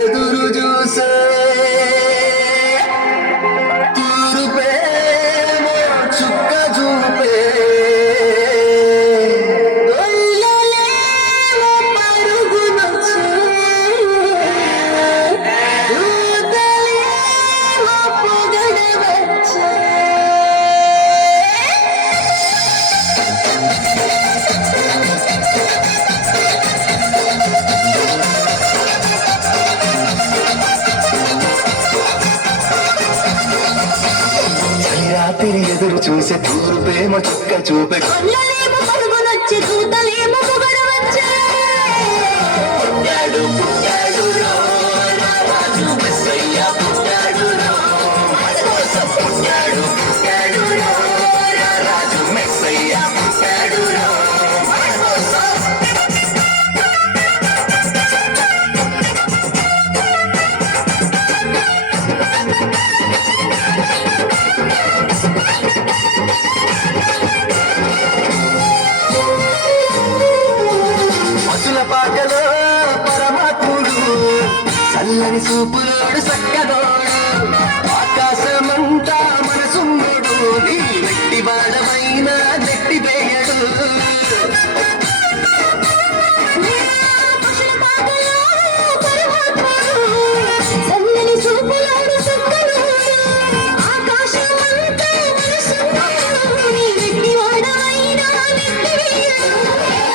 ఎదురు చూసే తూరుపేమో చుక్క చూపే రాత్రి ఎదురు చూసే తూరు ప్రేమ చుక్క చూపే పరుగునొచ్చి చూతలేమో పొగడవచ్చే పుట్టాడు పుట్టాడు రాజు మెస్సయ్య పుట్టాడు పుట్టాడు పుట్టాడు రాజు మెస్సయ్య పుట్టాడు పాటలో పరమాత్ముడు చల్లని చూపులోడు సక్కదోడు ఆకాశమంతా మనసుమ్ముడు నీ వెట్టి బాడమైన నెట్టి వేయడు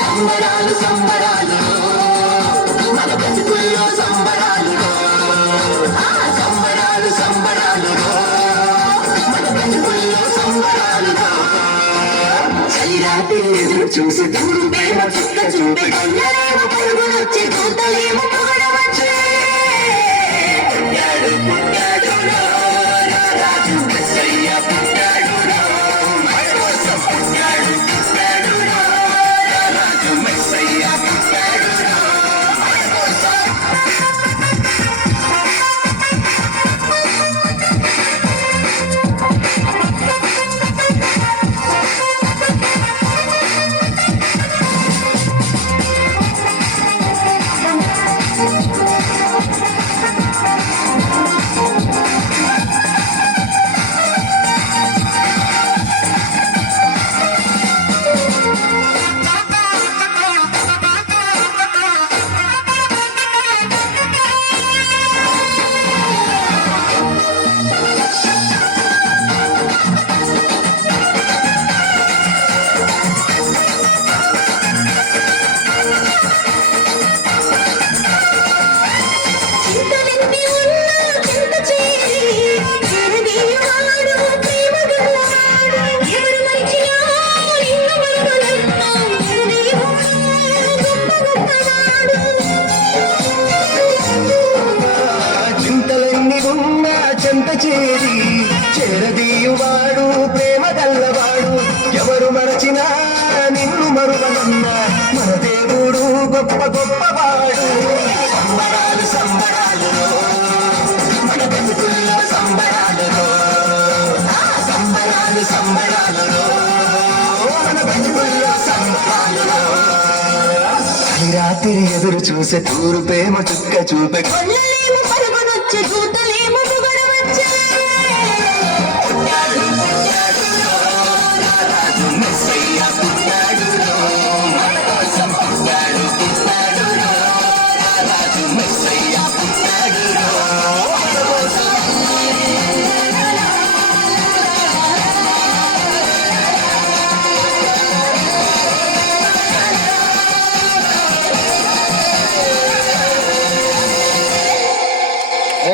సంబరాలు సంబరాలు మన బతుకుల్లో సంబరాలు సంబరాలు సంబరాలు మన బతుకుల్లో సంబరాలు చలిరాత్రి ఎదురు చూసి దూరు ప్రేమ చుక్క చూపే కళ్ళలేమో పరుగునొచ్చి చూతలేమో పొగడవచ్చే పుట్టాడు పుట్టాడు రాజు మెస్సయ్య పుట్టాడు మన కోసం పుట్టాడు పుట్టాడు రాజు మెస్సయ్య పుట్టాడు మన కోసం చెంత చేరి చేరదీయువాడు ప్రేమ గల్లవాడు ఎవరు మరచినా నిన్ను మరువనన్న మన దేవుడు గొప్ప గొప్పవాడు సంబరాలు సంబరాలు మన బతుకుల్లో సంబరాలు సంబరాలు సంబరాలు మన బతుకుల్లో సంబరాలు రాత్రి ఎదురు చూసే తూరు ప్రేమ చుక్క చూపే పరుగునొచ్చి చూతలేమో